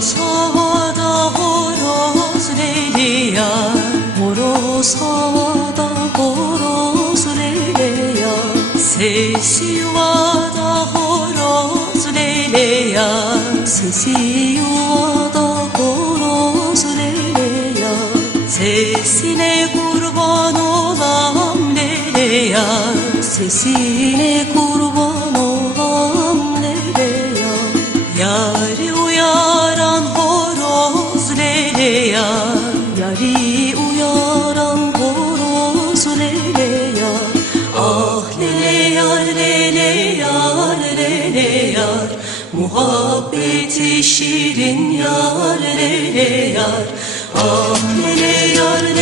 Havada horoz leyli yar. Horoz havada horoz leyli yar. Sesi yuvada horoz leyli yar. Sesi yuvada horoz leyli yar. Sesine kurban olam leyli yar. Sesine kurban uyaran horoz lele yar? Ah lele yar lele yar lele yar? Muhabbeti şirin yar lele yar? Ah lele yar lele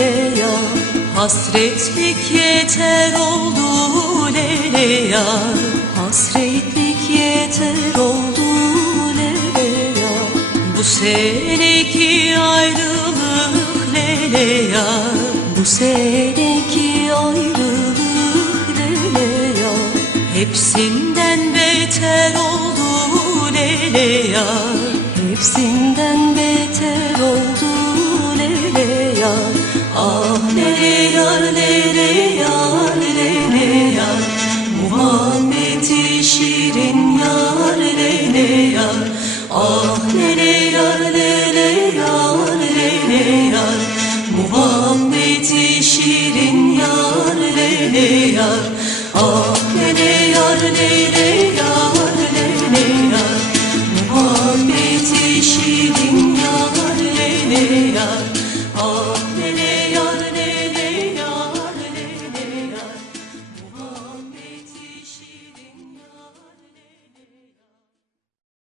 lele yar Hasretlik yeter oldu lele yar Hasretlik yeter oldu lele yar Bu seneki ayrılık lele yar Bu seneki ayrılık lele yar Hepsinden beter oldu lele yar Hepsinden yar lele yar. Lele yar Muhammed'i şirin yar. Ah lele